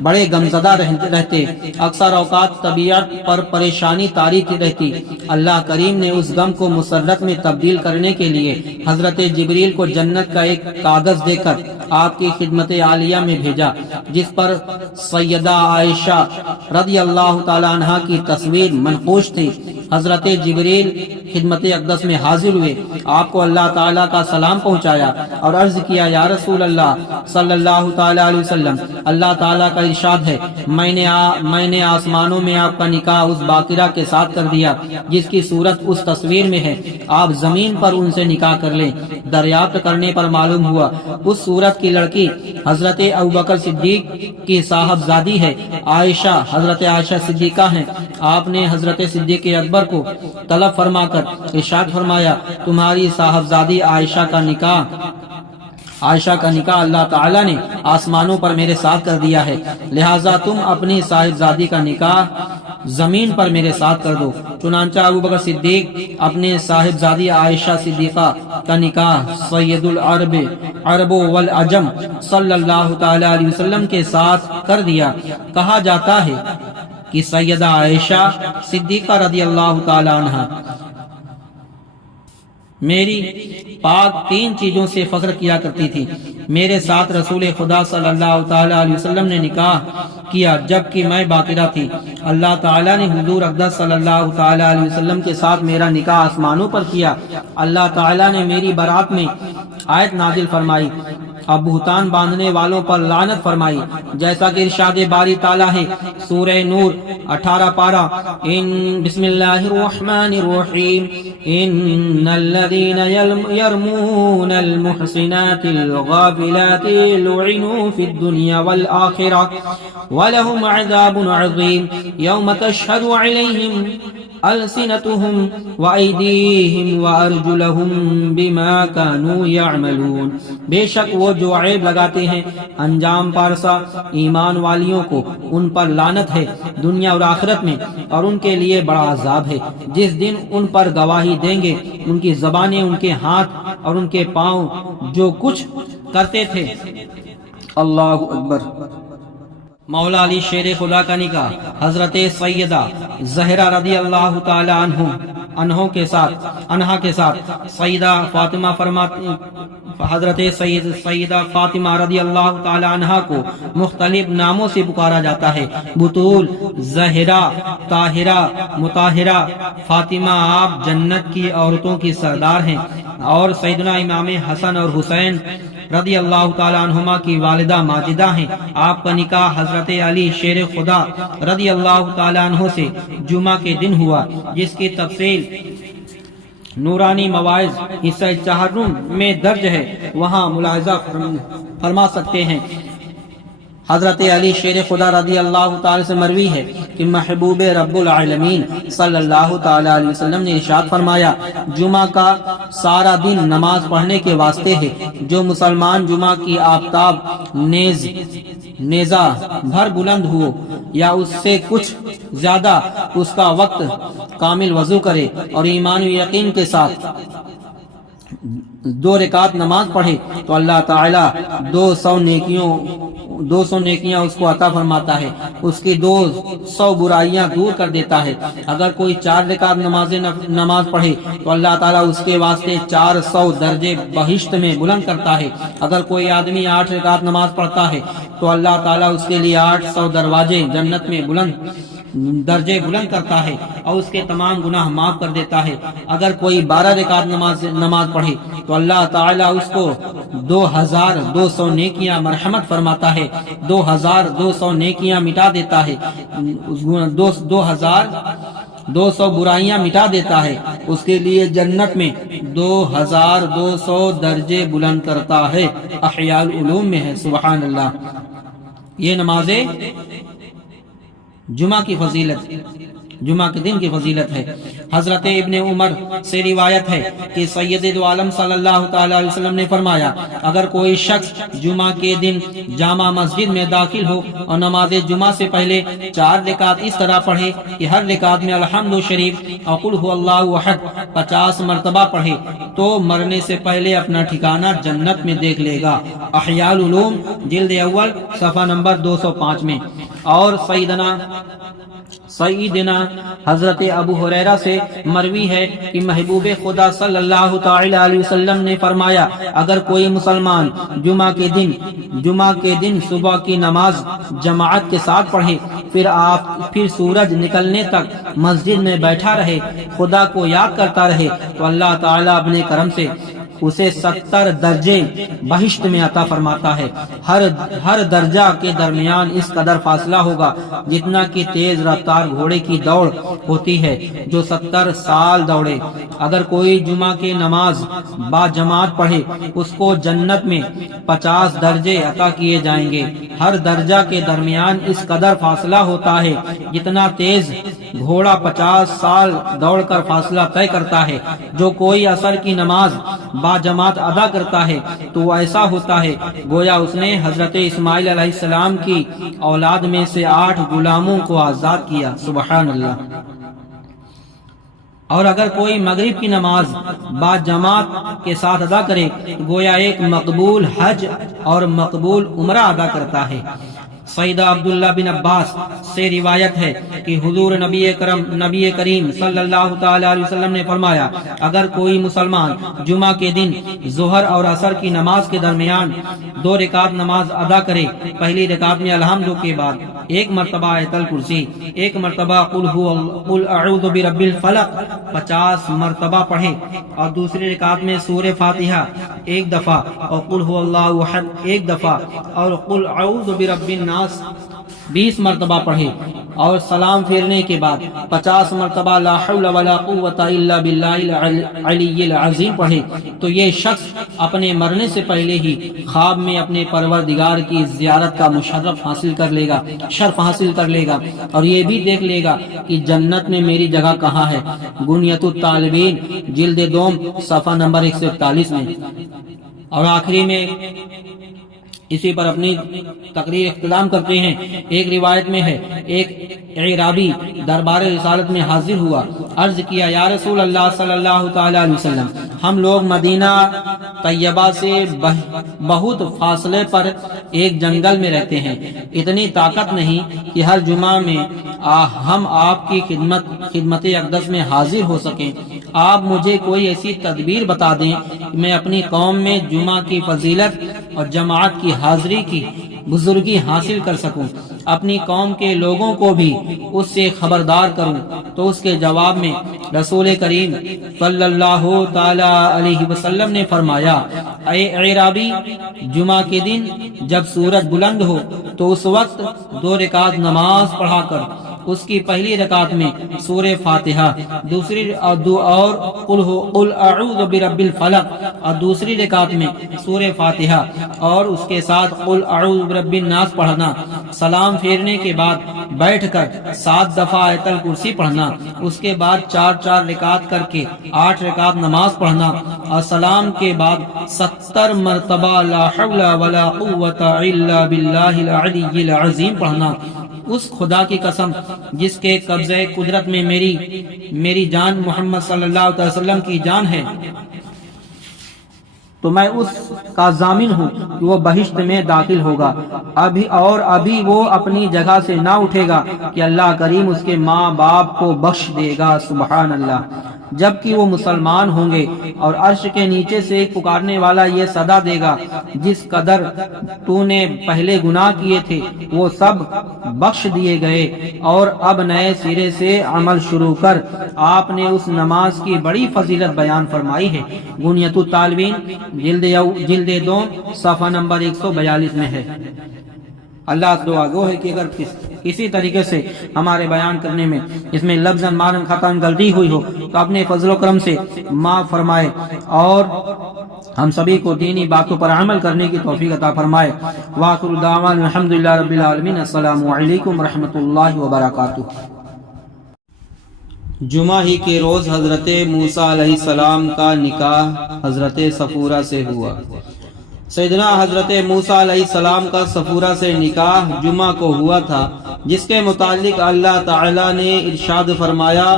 بڑے غمزدہ رہتے، اکثر اوقات طبیعت پر پریشانی طاری رہتی۔ اللہ کریم نے اس غم کو مسرت میں تبدیل کرنے کے لیے حضرت جبریل کو جنت کا ایک کاغذ دے کر آپ کی خدمت عالیہ میں بھیجا، جس پر سیدہ عائشہ رضی اللہ تعالی عنہ کی تصویر منقوش تھی۔ حضرت جبریل خدمت اقدس میں حاضر ہوئے، آپ کو اللہ تعالیٰ کا سلام پہنچایا اور عرض کیا یا رسول اللہ صلی اللہ تعالی علیہ وسلم، اللہ تعالیٰ کا ارشاد ہے میں نے آسمانوں میں آپ کا نکاح اس باقرہ کے ساتھ کر دیا جس کی صورت اس تصویر میں ہے، آپ زمین پر ان سے نکاح کر لیں۔ دریافت کرنے پر معلوم ہوا اس صورت کی لڑکی حضرت ابوبکر صدیق کی صاحبزادی ہے، عائشہ حضرت عائشہ صدیقہ ہیں۔ آپ نے حضرت صدیق اکبر کو طلب فرما کر ارشاد فرمایا تمہاری صاحبزادی عائشہ کا نکاح اللہ تعالیٰ نے آسمانوں پر میرے ساتھ کر دیا ہے، لہٰذا تم اپنی صاحبزادی کا نکاح زمین پر میرے ساتھ کر دو۔ چنانچہ ابوبکر صدیق اپنے صاحبزادی عائشہ صدیقہ کا نکاح سید العرب والعجم صلی اللہ تعالی علیہ وسلم کے ساتھ کر دیا۔ کہا جاتا ہے کہ سیدہ عائشہ صدیقہ رضی اللہ تعالی عنہ میری پاک 3 چیزوں سے فخر کیا کرتی تھی۔ میرے ساتھ رسول خدا صلی اللہ تعالی علیہ وسلم نے نکاح کیا جبکہ میں باقرہ تھی۔ اللہ تعالیٰ نے حضور اقدس صلی اللہ تعالی علیہ وسلم کے ساتھ میرا نکاح آسمانوں پر کیا۔ اللہ تعالیٰ نے میری برات میں آیت نازل فرمائی اور بہتان باندھنے والوں پر لعنت فرمائی، جیسا کہ ارشاد باری تعالیٰ ہے سورہ نور 18 پارہ بسم اللہ الرحمن الرحیم ان الذین یرمون المحصنات الغافلات لعنوا فی الدنیا والآخرہ ولہم عذاب عظیم یوم تشہد علیہم السنتهم وأيديهم وأرجلهم بما كانوا يعملون۔ بے شک وہ جو عیب لگاتے ہیں انجام پارسا ایمان والیوں کو ان پر لعنت ہے دنیا اور آخرت میں، اور ان کے لیے بڑا عذاب ہے جس دن ان پر گواہی دیں گے ان کی زبانیں، ان کے ہاتھ اور ان کے پاؤں جو کچھ کرتے تھے۔ اللہ اکبر۔ مولا علی شیر خدا کا نکاح حضرت سیدہ زہرا رضی اللہ تعالی عنہ کے ساتھ سیدہ فاطمہ فرماتی، حضرت سیدہ فاطمہ رضی اللہ تعالی عنہ کو مختلف ناموں سے پکارا جاتا ہے، بطول، زہرا، طاہرہ، مطہرہ۔ فاطمہ آپ جنت کی عورتوں کی سردار ہیں اور سیدنا امام حسن اور حسین رضی اللہ تعالی عنہما کی والدہ ماجدہ ہیں۔ آپ کا نکاح حضرت علی شیر خدا رضی اللہ تعالی عنہ سے جمعہ کے دن ہوا، جس کی تفصیل نورانی مواعظ حصہ 4 میں درج ہے، وہاں ملاحظہ فرما سکتے ہیں۔ حضرت علی شیر خدا رضی اللہ تعالی سے مروی ہے کہ محبوب رب العالمین صلی اللہ تعالی علیہ وسلم نے ارشاد فرمایا، جمعہ کا سارا دن نماز پڑھنے کے واسطے ہے۔ جو مسلمان جمعہ کی آفتاب نیزہ بھر بلند ہو یا اس سے کچھ زیادہ اس کا وقت کامل وضو کرے اور ایمان و یقین کے ساتھ 2 رکعت نماز پڑھے تو اللہ تعالی 200 نیکیاں اس کو عطا فرماتا ہے، اس کی 200 برائیاں دور کر دیتا ہے۔ اگر کوئی 4 رکعت نماز پڑھے تو اللہ تعالیٰ اس کے واسطے 400 درجے بہشت میں بلند کرتا ہے۔ اگر کوئی آدمی 8 رکعت نماز پڑھتا ہے تو اللہ تعالیٰ اس کے لیے 800 دروازے جنت میں درجے بلند کرتا ہے اور اس کے تمام گناہ معاف کر دیتا ہے۔ اگر کوئی 12 رکعت نماز پڑھے تو اللہ تعالیٰ اس کو 2200 نیکیاں مرحمت فرماتا ہے، 2200 نیکیاں مٹا دیتا ہے، 2200 برائیاں مٹا دیتا ہے، اس کے لیے جنت میں 2200 درجے بلند کرتا ہے۔ احیاء العلوم میں ہے۔ سبحان اللہ۔ یہ نمازیں جمعہ کی فضیلت، جمعہ کے دن کی فضیلت ہے۔ حضرت ابن عمر سے روایت ہے کہ سید دو عالم صلی اللہ تعالی علیہ وسلم نے فرمایا، اگر کوئی شخص جمعہ کے دن جامع مسجد میں داخل ہو اور نماز جمعہ سے پہلے 4 رکعت اس طرح پڑھے کہ ہر رکعت میں الحمد شریف اور قل هو اللہ احد 50 مرتبہ پڑھے تو مرنے سے پہلے اپنا ٹھکانہ جنت میں دیکھ لے گا۔ احیاء العلوم جلد اول صفحہ نمبر 205 میں۔ اور سیدنا حضرت ابو ہریرہ سے مروی ہے کہ محبوب خدا صلی اللہ تعالی علیہ وسلم نے فرمایا، اگر کوئی مسلمان جمعہ کے دن صبح کی نماز جماعت کے ساتھ پڑھے، پھر سورج نکلنے تک مسجد میں بیٹھا رہے، خدا کو یاد کرتا رہے، تو اللہ تعالیٰ اپنے کرم سے اسے 70 درجے بہشت میں عطا فرماتا ہے۔ ہر درجہ کے درمیان اس قدر فاصلہ ہوگا جتنا کہ تیز رفتار گھوڑے کی دوڑ ہوتی ہے جو 70 سال دوڑے۔ اگر کوئی جمعہ کی نماز با جماعت پڑھے، اس کو جنت میں 50 درجے عطا کیے جائیں گے۔ ہر درجہ کے درمیان اس قدر فاصلہ ہوتا ہے جتنا تیز گھوڑا 50 سال دوڑ کر فاصلہ طے کرتا ہے۔ جو کوئی عصر کی نماز با جماعت ادا کرتا ہے تو وہ ایسا ہوتا ہے گویا اس نے حضرت اسماعیل علیہ السلام کی اولاد میں سے 8 غلاموں کو آزاد کیا۔ سبحان اللہ۔ اور اگر کوئی مغرب کی نماز با جماعت کے ساتھ ادا کرے گویا ایک مقبول حج اور مقبول عمرہ ادا کرتا ہے۔ سیدہ عبداللہ بن عباس سے روایت ہے کہ حضور نبی کریم صلی اللہ تعالی علیہ وسلم نے فرمایا، اگر کوئی مسلمان جمعہ کے دن ظہر اور عصر کی نماز کے درمیان 2 رکعت نماز ادا کرے، پہلی رکعت میں الحمد کے بعد 1 مرتبہ آیت الکرسی، 1 مرتبہ قل اعوذ برب الفلق 50 مرتبہ پڑھے، اور دوسری رکعت میں سورہ فاتحہ 1 دفعہ اور قل هو اللہ احد 1 دفعہ اور قل اعوذ برب الناس 20 مرتبہ پڑھے، اور سلام پھیرنے کے بعد 50 مرتبہ لا حول ولا قوت الا باللہ العلی العظیم پڑھے، تو یہ شخص اپنے مرنے سے پہلے ہی خواب میں اپنے پروردگار کی زیارت کا مشرف حاصل کر لے گا، شرف حاصل کر لے گا، اور یہ بھی دیکھ لے گا کہ جنت میں میری جگہ کہاں ہے۔ گنیت الطالبین جلد 2 صفحہ نمبر 141 میں۔ اور آخری میں اسی پر اپنی تقریر اختتام کرتے ہیں۔ ایک روایت میں ہے، ایک اعرابی دربار رسالت میں حاضر ہوا، عرض کیا، یا رسول اللہ صلی اللہ تعالی علیہ وسلم، ہم لوگ مدینہ طیبہ سے بہت فاصلے پر ایک جنگل میں رہتے ہیں، اتنی طاقت نہیں کہ ہر جمعہ میں ہم آپ کی خدمت اقدس میں حاضر ہو سکیں۔ آپ مجھے کوئی ایسی تدبیر بتا دیں کہ میں اپنی قوم میں جمعہ کی فضیلت اور جماعت کی حاضری کی بزرگی حاصل کر سکوں، اپنی قوم کے لوگوں کو بھی اس سے خبردار کروں۔ تو اس کے جواب میں رسول کریم صلی اللہ تعالی علیہ وسلم نے فرمایا، اے اعرابی، جمعہ کے دن جب سورج بلند ہو تو اس وقت 2 رکعت نماز پڑھا کر اس کی پہلی رکعت میں سورہ فاتحہ، دوسری اور قل اعوذ برب الفلق، اور دوسری رکعت میں سورہ فاتحہ اور اس کے ساتھ قل اعوذ برب الناس پڑھنا، سلام پھیرنے کے بعد بیٹھ کر 7 دفعہ آیت الکرسی پڑھنا، اس کے بعد 4 رکعت کر کے 8 رکعت نماز پڑھنا، اور سلام کے بعد 70 مرتبہ لا حول ولا قوت الا باللہ العلی العظیم پڑھنا۔ اس خدا کی قسم جس کے قبضہ قدرت میں میری جان محمد صلی اللہ علیہ وسلم کی جان ہے، تو میں اس کا ضامن ہوں کہ وہ بہشت میں داخل ہوگا، ابھی وہ اپنی جگہ سے نہ اٹھے گا کہ اللہ کریم اس کے ماں باپ کو بخش دے گا، سبحان اللہ۔ جبکہ وہ مسلمان ہوں گے، اور عرش کے نیچے سے ایک پکارنے والا یہ صدا دے گا، جس قدر تو نے پہلے گناہ کیے تھے وہ سب بخش دیے گئے، اور اب نئے سرے سے عمل شروع کر۔ آپ نے اس نماز کی بڑی فضیلت بیان فرمائی ہے۔ گنیت الطالبین جلد 2 صفحہ نمبر 142 میں ہے۔ اللہ سے دعا گو ہے کہ اگر کسی طریقے سے ہمارے بیان کرنے میں اس میں لفظ مارن خطا غلطی ہوئی ہو تو اپنے فضل و کرم سے معاف فرمائے، اور ہم سبھی کو دینی باتوں پر عمل کرنے کی توفیق عطا فرمائے۔ وآخر دعوانا الحمدللہ رب العالمین۔ السلام علیکم ورحمۃ اللہ وبرکاتہ۔ جمعہ ہی کے روز حضرت موسیٰ علیہ السلام کا نکاح حضرت صفورہ سے ہوا۔ سیدنا حضرت موسیٰ علیہ السلام کا صفورہ سے نکاح جمعہ کو ہوا تھا، جس کے متعلق اللہ تعالی نے ارشاد فرمایا،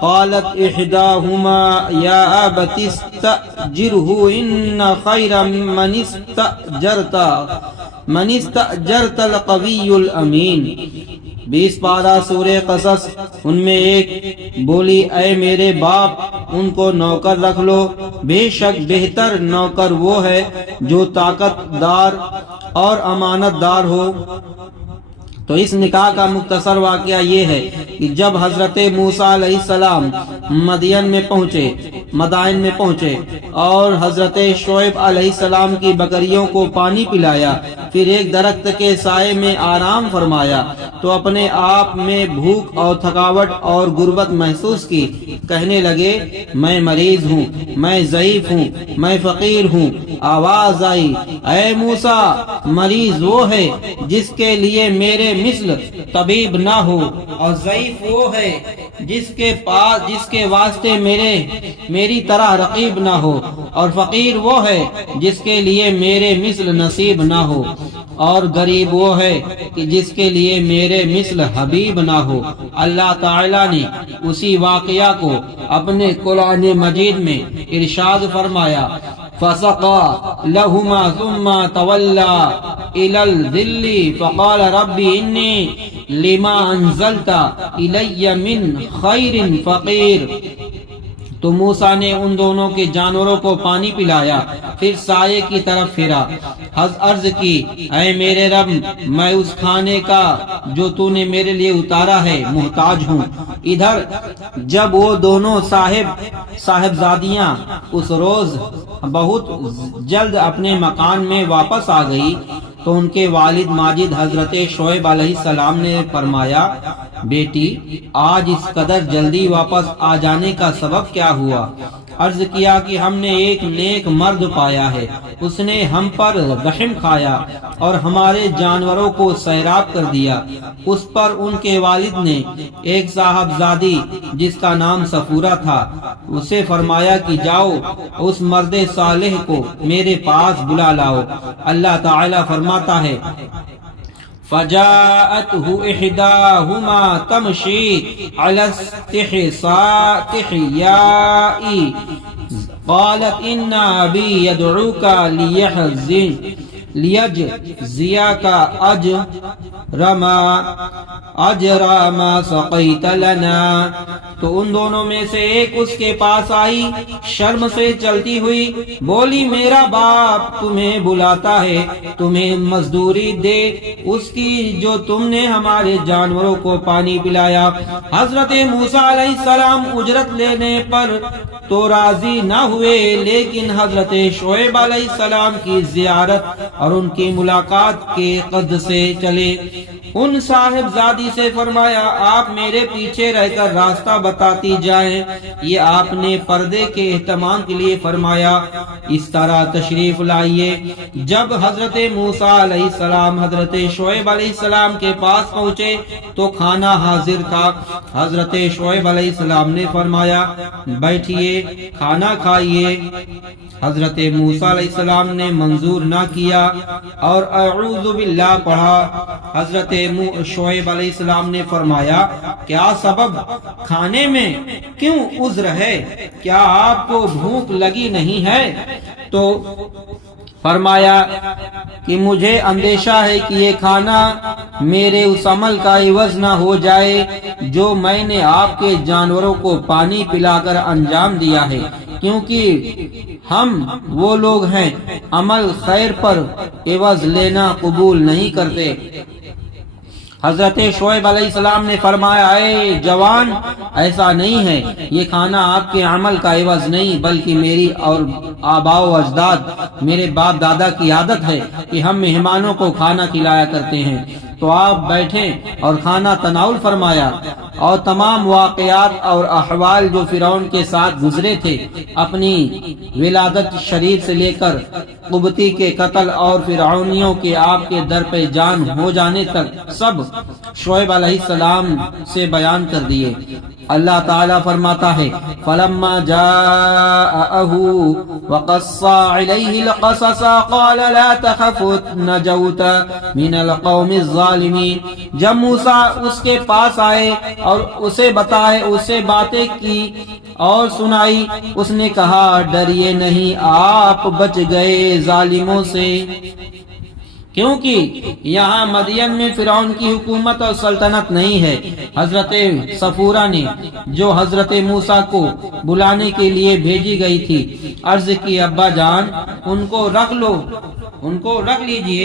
قالت احداہما یا ابت استأجرہ ان خیر من استأجرت القوی الامین۔ 20 پارہ سورہ قصص۔ ان میں ایک بولی، اے میرے باپ، ان کو نوکر رکھ لو، بے شک بہتر نوکر وہ ہے جو طاقت دار اور امانت دار ہو۔ تو اس نکاح کا مختصر واقعہ یہ ہے کہ جب حضرت موسیٰ علیہ السلام مدائن میں پہنچے اور حضرت شعیب علیہ السلام کی بکریوں کو پانی پلایا، پھر ایک درخت کے سائے میں آرام فرمایا، تو اپنے آپ میں بھوک اور تھکاوٹ اور غربت محسوس کی۔ کہنے لگے، میں مریض ہوں، میں ضعیف ہوں، میں فقیر ہوں۔ آواز آئی، اے موسیٰ، مریض وہ ہے جس کے لیے میرے مثل طبیب نہ ہو، اور ضعیف وہ ہے جس کے واسطے میری طرح رقیب نہ ہو، اور فقیر وہ ہے جس کے لیے میرے مثل نصیب نہ ہو، اور غریب وہ ہے کہ جس کے لیے میرے مثل حبیب نہ ہو۔ اللہ تعالی نے اسی واقعہ کو اپنے قرآن مجید میں ارشاد فرمایا، فَسَقَى لَهُمَا ثُمَّ تَوَلَّى إلى الذل فقال رب إني لما أنزلت إلي من خير فقير. تو موسیٰ نے ان دونوں کے جانوروں کو پانی پلایا، پھر سائے کی طرف پھرا، عرض کی اے میرے رب، میں اس کھانے کا جو تو نے میرے لیے اتارا ہے محتاج ہوں. ادھر جب وہ دونوں صاحبزادیاں اس روز بہت جلد اپنے مکان میں واپس آ گئی تو ان کے والد ماجد حضرت شعیب علیہ السلام نے فرمایا بیٹی آج اس قدر جلدی واپس آ جانے کا سبب کیا ہوا؟ عرض کیا کہ ہم نے ایک نیک مرد پایا ہے، اس نے ہم پر رحم کھایا اور ہمارے جانوروں کو سیراب کر دیا. اس پر ان کے والد نے ایک صاحبزادی جس کا نام صفورہ تھا اسے فرمایا کہ جاؤ اس مرد صالح کو میرے پاس بلا لاؤ. اللہ تعالی فرماتا ہے فجاءته إحداهما تمشي على استحياء قالت إن أبي يدعوك ليجزيك أجر ما سقيت لنا. تو ان دونوں میں سے ایک اس کے پاس آئی شرم سے چلتی ہوئی، بولی میرا باپ تمہیں بلاتا ہے، تمہیں مزدوری دے اس کی جو تم نے ہمارے جانوروں کو پانی پلایا. حضرت موسیٰ علیہ السلام اجرت لینے پر تو راضی نہ ہوئے، لیکن حضرت شعیب علیہ السلام کی زیارت اور ان کی ملاقات کے قصد سے چلے. ان صاحبزادی سے فرمایا آپ میرے پیچھے رہ کر راستہ بتاتی جائیں. یہ آپ نے پردے کے اہتمام کے لیے فرمایا. اس طرح تشریف لائیے. جب حضرت موسیٰ علیہ السلام حضرت شعیب علیہ السلام کے پاس پہنچے تو کھانا حاضر تھا. حضرت شعیب علیہ السلام نے فرمایا بیٹھیے کھانا کھائیے. حضرت موسیٰ علیہ السلام نے منظور نہ کیا اور اعوذ باللہ پڑھا. حضرت شعیب علیہ السلام نے فرمایا کیا سبب؟ کھانے میں کیوں عذر ہے؟ کیا آپ کو بھوک لگی نہیں ہے؟ تو فرمایا کہ مجھے اندیشہ ہے کہ یہ کھانا میرے اس عمل کا عوض نہ ہو جائے جو میں نے آپ کے جانوروں کو پانی پلا کر انجام دیا ہے، کیونکہ ہم وہ لوگ ہیں عمل خیر پر عوض لینا قبول نہیں کرتے. حضرت شعیب علیہ السلام نے فرمایا اے جوان ایسا نہیں ہے، یہ کھانا آپ کے عمل کا عوض نہیں بلکہ میری اور آباء و اجداد میرے باپ دادا کی عادت ہے کہ ہم مہمانوں کو کھانا کھلایا کرتے ہیں. تو آپ بیٹھیں اور کھانا تناول فرمایا اور تمام واقعات اور احوال جو فرعون کے ساتھ گزرے تھے اپنی ولادت شریر سے لے کر قبطی کے قتل اور فرعونیوں کے آپ کے در پہ جان ہو جانے تک سب شعیب علیہ السلام سے بیان کر دیے. اللہ تعالیٰ فرماتا ہے فَلَمَّا جَاءَهُ وَقَصَّ عَلَيْهِ الْقَصَصَ قَالَ لَا تَخَفْ نَجَوْتَ مِنَ الْقَوْمِ الظَّالِمِينَ. جب موسیٰ اس کے پاس آئے اور اسے باتیں کی اور سنائی، اس نے کہا ڈریے نہیں آپ بچ گئے ظالموں سے. کیونکہ یہاں مدین میں فرعون کی حکومت اور سلطنت نہیں ہے. حضرت صفورہ نے جو حضرت موسیٰ کو بلانے کے لیے بھیجی گئی تھی عرض کی ابا جان ان کو رکھ لیجئے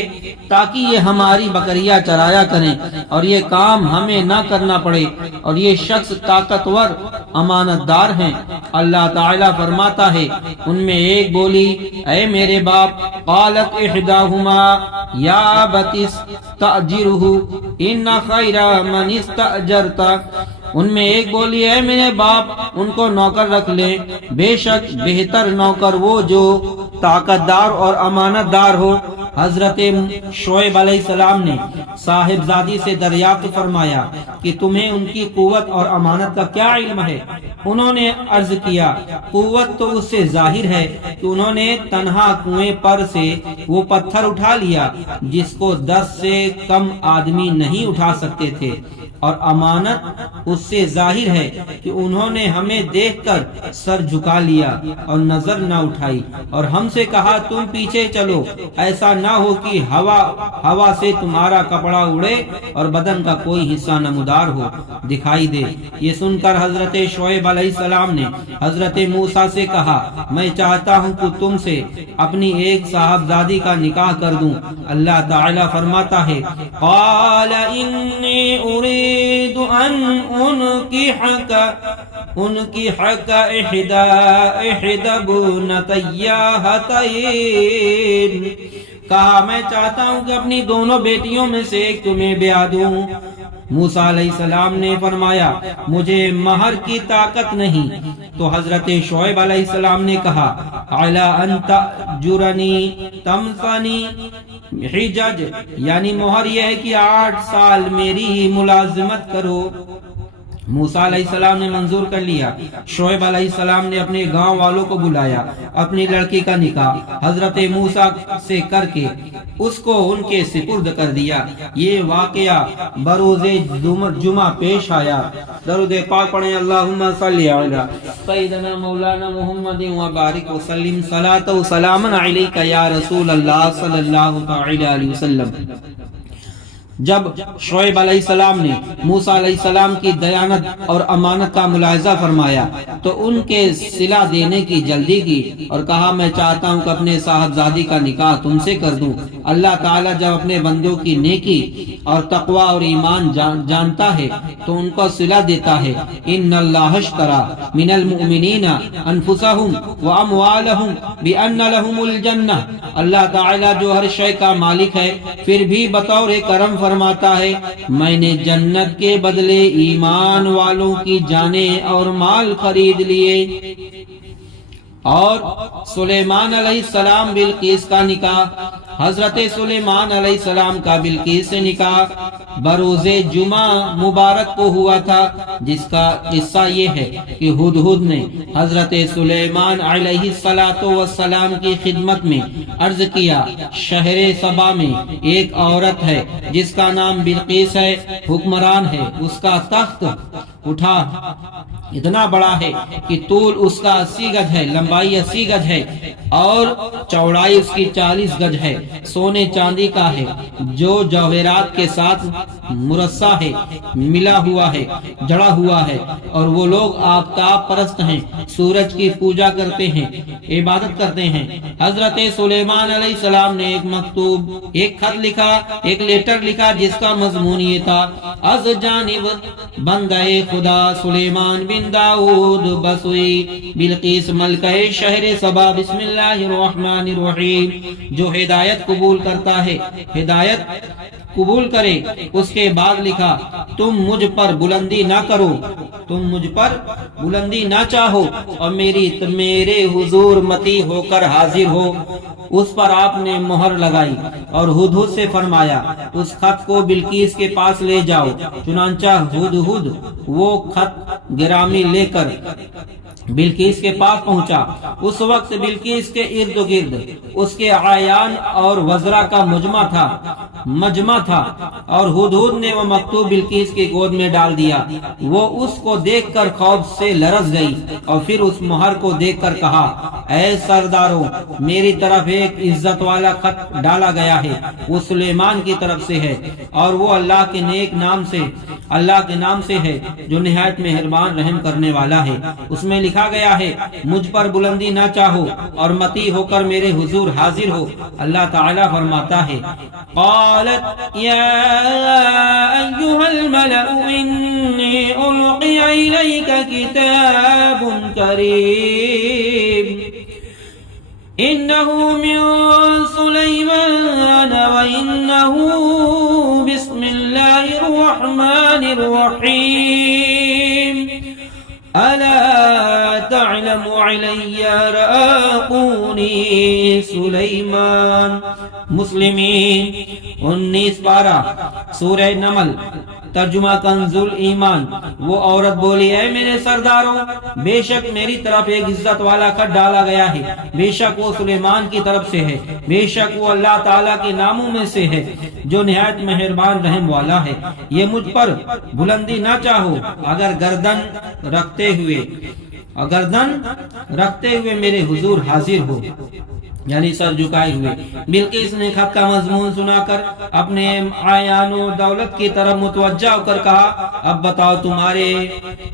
تاکہ یہ ہماری بکریاں چرایا کریں اور یہ کام ہمیں نہ کرنا پڑے، اور یہ شخص طاقتور امانت دار ہیں. اللہ تعالیٰ فرماتا ہے ان میں ایک بولی اے میرے باپ قالت احداہما یا ابت استأجرہ ان خیر من استأجرت. ان میں ایک بولی اے میرے باپ ان کو نوکر رکھ لے، بے شک بہتر نوکر وہ جو طاقت دار اور امانت دار ہو. حضرت شعیب علیہ السلام نے صاحبزادی سے دریافت فرمایا کہ تمہیں ان کی قوت اور امانت کا کیا علم ہے؟ انہوں نے عرض کیا قوت تو اس سے ظاہر ہے کہ انہوں نے تنہا کنویں پر سے وہ پتھر اٹھا لیا جس کو 10 سے کم آدمی نہیں اٹھا سکتے تھے، اور امانت اس سے ظاہر ہے کہ انہوں نے ہمیں دیکھ کر سر جھکا لیا اور نظر نہ اٹھائی اور ہم سے کہا تم پیچھے چلو، ایسا نہ ہو کہ ہوا سے تمہارا کپڑا اڑے اور بدن کا کوئی حصہ نمودار ہو دکھائی دے۔ یہ سن کر حضرت شعیب علیہ السلام نے حضرت موسیٰ سے کہا میں چاہتا ہوں کہ تم سے اپنی ایک صاحبزادی کا نکاح کر دوں۔ اللہ تعالیٰ فرماتا ہے قال انی اريد ان انكحك احدى ابنتي هاتين، کہا میں چاہتا ہوں کہ اپنی دونوں بیٹیوں میں سے ایک تمہیں بیاہ دوں۔ موسیٰ علیہ السلام نے فرمایا مجھے مہر کی طاقت نہیں، تو حضرت شعیب علیہ السلام نے کہا علی ان تأجرنی تمثنی حجج، یعنی مہر یہ ہے کہ 8 سال میری ہی ملازمت کرو۔ موسیٰ علیہ السلام نے منظور کر لیا۔ شعیب علیہ السلام نے اپنے گاؤں والوں کو بلایا، اپنی لڑکی کا نکاح حضرت موسیٰ سے کر کے اس کو ان کے سپرد کر دیا۔ یہ واقعہ بروز جمعہ پیش آیا۔ درود پاک پڑھیں اللہم صلی علی سیدنا مولانا محمد وبارک وسلم صلاۃ و سلام علیک یا رسول اللہ صلی اللہ علیہ وسلم۔ جب شعیب علیہ السلام نے موسیٰ علیہ السلام کی دیانت اور امانت کا ملاحظہ فرمایا تو ان کے صلہ دینے کی جلدی کی اور کہا میں چاہتا ہوں کہ اپنے صاحبزادی کا نکاح تم سے کر دوں۔ اللہ تعالیٰ جب اپنے بندوں کی نیکی اور تقوی اور ایمان جانتا ہے تو ان کو صلہ دیتا ہے۔ ان اللہ اشترى من المؤمنین انفسهم واموالهم بان لهم الجنہ، اللہ تعالیٰ جو ہر شے کا مالک ہے پھر بھی بطور کرم فرماتا ہے میں نے جنت کے بدلے ایمان والوں کی جانیں اور مال خرید لیے۔ اور سلیمان علیہ السلام بلقیس کا نکاح، حضرت سلیمان علیہ السلام کا بلقیس سے نکاح بروز جمعہ مبارک کو ہوا تھا، جس کا قصہ یہ ہے کہ ہدہد نے حضرت سلیمان علیہ السلام کی خدمت میں عرض کیا شہر سبا میں ایک عورت ہے جس کا نام بلقیس ہے، حکمران ہے، اس کا تخت اٹھا اتنا بڑا ہے کہ طول اس کا 80 گج ہے، لمبائی 80 گج ہے اور چوڑائی اس کی 40 گج ہے، سونے چاندی کا ہے، جو جواہرات کے ساتھ مرصع ہے، ملا ہوا ہے، جڑا ہوا ہے، اور وہ لوگ آفتاب پرست ہیں، سورج کی پوجا کرتے ہیں، عبادت کرتے ہیں۔ حضرت سلیمان علیہ السلام نے ایک خط لکھا، ایک لیٹر لکھا جس کا مضمون یہ تھا از جانب بندہ خدا سلیمان بن داؤد بسوئی بلقیس ملکہ شہر سبا بسم اللہ الرحمن الرحیم، جو ہدایت قبول کرتا ہے ہدایت قبول کرے۔ اس کے بعد لکھا تم مجھ پر بلندی نہ کرو، تم مجھ پر بلندی نہ چاہو اور میرے حضور متی ہو کر حاضر ہو۔ اس پر آپ نے مہر لگائی اور ہدہد سے فرمایا اس خط کو بلقیس کے پاس لے جاؤ۔ چنانچہ ہدہد وہ خط گرامی لے کر بلقیس کے پاس پہنچا۔ اس وقت بلقیس کے ارد گرد اس کے اعیان اور وزراء کا مجمع تھا اور ہدہد نے وہ مکتوب بلقیس کی گود میں ڈال دیا۔ وہ اس کو دیکھ کر خوف سے لرز گئی اور پھر اس مہر کو دیکھ کر کہا اے سرداروں، میری طرف ایک عزت والا خط ڈالا گیا ہے، وہ سلیمان کی طرف سے ہے اور وہ اللہ کے نیک نام سے ہے جو نہایت مہربان رحم کرنے والا ہے۔ اس میں لکھا گیا ہے مجھ پر بلندی نہ چاہو اور متی ہو کر میرے حضور حاضر ہو۔ اللہ تعالیٰ فرماتا ہے قالت یا ایھا الملأ انی القی الیک کتاب کریم انه من سلیمان وانه بسم اللہ الرحمن الرحیم الا تعلم علی رأقونی سلیمان۔ مسلمین 19 سورہ نمل، ترجمہ کنز ایمان۔ وہ عورت بولی اے میرے سرداروں، بے شک میری طرف ایک عزت والا خط ڈالا گیا ہے، بے شک وہ سلیمان کی طرف سے ہے، بے شک وہ اللہ تعالیٰ کے ناموں میں سے ہے جو نہایت مہربان رحم والا ہے۔ یہ مجھ پر بلندی نہ چاہو اگر گردن رکھتے ہوئے میرے حضور حاضر ہو، یعنی سر جھکائے ہوئے۔ بلقیس نے خط کا مضمون سنا کر اپنے اعیان و دولت کی طرف متوجہ ہو کر کہا، اب بتاؤ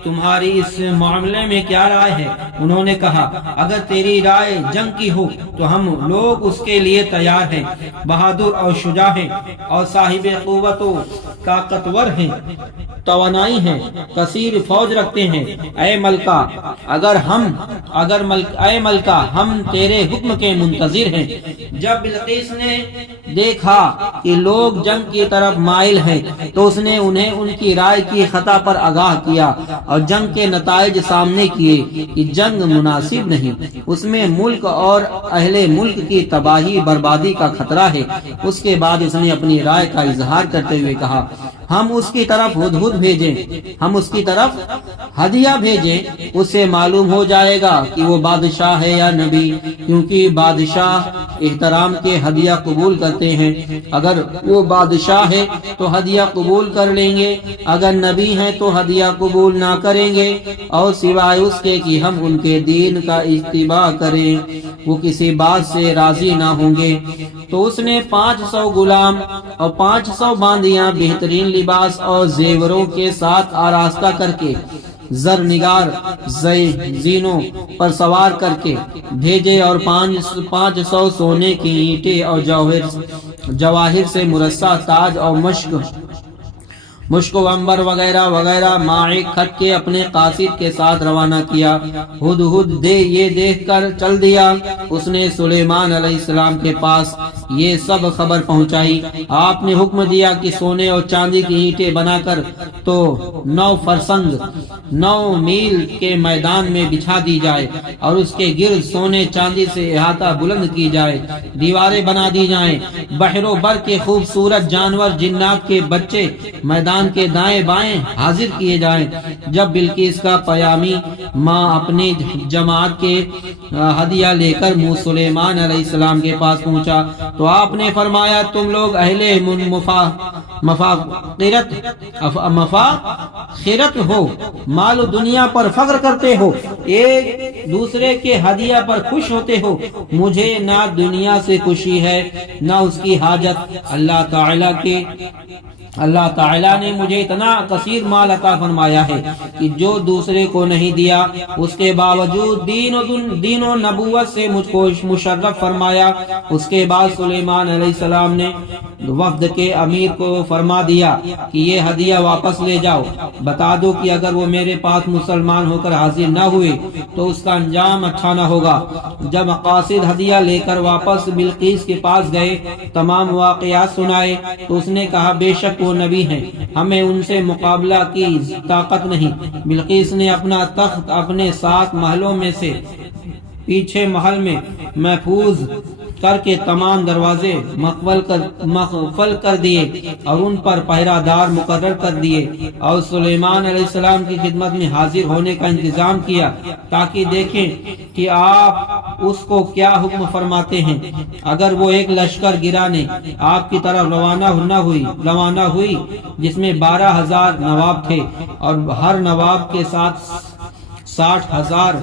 تمہاری اس معاملے میں کیا رائے ہے؟ انہوں نے کہا، اگر تیری رائے جنگ کی ہو تو ہم لوگ اس کے لیے تیار ہیں، بہادر اور شجاع ہیں اور صاحب قوت و طاقتور ہیں، توانائی ہیں، کثیر فوج رکھتے ہیں۔ اے ملکہ ہم تیرے حکم کے منتظر ہیں۔ جب بلقیس نے دیکھا کہ لوگ جنگ کی طرف مائل ہیں تو اس نے انہیں ان کی رائے کی خطا پر آگاہ کیا اور جنگ کے نتائج سامنے کیے کہ جنگ مناسب نہیں، اس میں ملک اور اہل ملک کی تباہی بربادی کا خطرہ ہے۔ اس کے بعد اس نے اپنی رائے کا اظہار کرتے ہوئے کہا، ہم اس کی طرف ہدیہ بھیجیں، اس سے معلوم ہو جائے گا کہ وہ بادشاہ ہے یا نبی، کیونکہ بادشاہ احترام کے ہدیہ قبول کرتے ہیں۔ اگر وہ بادشاہ ہے تو ہدیہ قبول کر لیں گے، اگر نبی ہیں تو ہدیہ قبول نہ کریں گے، اور سوائے اس کے کہ ہم ان کے دین کا اتباع کریں وہ کسی بات سے راضی نہ ہوں گے۔ تو اس نے 500 غلام اور 500 باندیاں بہترین لباس اور زیوروں کے ساتھ آراستہ کر کے زرنگار زینوں پر سوار کر کے بھیجے، اور 500 سونے کی اینٹیں اور جواہر سے مرصع تاج اور مشک و عنبر وغیرہ وغیرہ مائع خط کے اپنے قاصد کے ساتھ روانہ کیا۔ ہدہد یہ دیکھ کر چل دیا۔ اس نے سلیمان علیہ السلام کے پاس یہ سب خبر پہنچائی۔ آپ نے حکم دیا کہ سونے اور چاندی کی اینٹیں بنا کر تو 9 فرسنگ 9 میل کے میدان میں بچھا دی جائے، اور اس کے گرد سونے چاندی سے احاطہ بلند کی جائے، دیواریں بنا دی جائیں، بحر و بر کے خوبصورت جانور جنات کے بچے میدان کے دائیں بائیں حاضر کیے جائیں۔ جب بلقیس کا پیامی ماں اپنی جماعت کے ہدیہ لے کر سلیمان علیہ السلام کے پاس پہنچا تو آپ نے فرمایا، تم لوگ اہل مفاخرت ہو، مال و دنیا پر فخر کرتے ہو، ایک دوسرے کے ہدیہ پر خوش ہوتے ہو۔ مجھے نہ دنیا سے خوشی ہے نہ اس کی حاجت۔ اللہ تعالیٰ نے مجھے اتنا کثیر مال عطا فرمایا ہے کہ جو دوسرے کو نہیں دیا، اس کے باوجود دین و نبوت سے مجھ کو مشرف فرمایا۔ اس کے بعد سلیمان علیہ السلام نے وفد کے امیر کو فرما دیا کہ یہ ہدیہ واپس لے جاؤ، بتا دو کہ اگر وہ میرے پاس مسلمان ہو کر حاضر نہ ہوئے تو اس کا انجام اچھا نہ ہوگا۔ جب قاصد ہدیہ لے کر واپس بلقیس کے پاس گئے، تمام واقعات سنائے تو اس نے کہا، بے شک وہ نبی ہیں، ہمیں ان سے مقابلہ کی طاقت نہیں۔ بلقیس نے اپنا تخت اپنے 7 محلوں میں سے پیچھے محل میں محفوظ کر کے تمام دروازے مقفل کر دیے اور ان پر پہرہ دار مقرر کر دیے، اور سلیمان علیہ السلام کی خدمت میں حاضر ہونے کا انتظام کیا تاکہ دیکھیں کہ آپ اس کو کیا حکم فرماتے ہیں۔ اگر وہ ایک لشکر گرانے آپ کی طرف روانہ ہوئی جس میں 12,000 نواب تھے اور ہر نواب کے ساتھ 60,000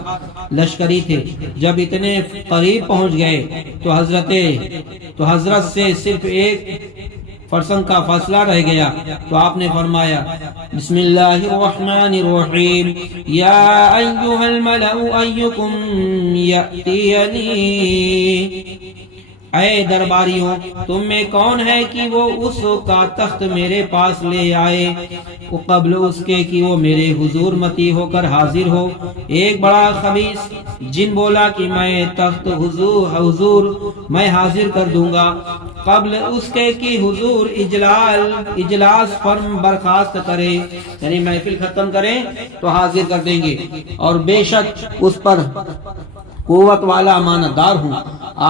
لشکری تھے، جب اتنے قریب پہنچ گئے تو حضرت سے صرف 1 فرسنگ کا فاصلہ رہ گیا تو آپ نے فرمایا، بسم اللہ الرحمن الرحیم، یا ایھا الملأ ایکم یأتینی، اے درباریوں تم میں کون ہے کہ وہ اس کا تخت میرے پاس لے آئے قبل اس کے کہ وہ میرے حضور متی ہو کر حاضر ہو۔ ایک بڑا خبیث جن بولا کہ میں تخت حضور میں حاضر کر دوں گا قبل اس کے کہ حضور اجلاس فرم برخاست کرے، یعنی محفل ختم کریں تو حاضر کر دیں گے، اور بے شک اس پر قوت والا امانت دار ہوں۔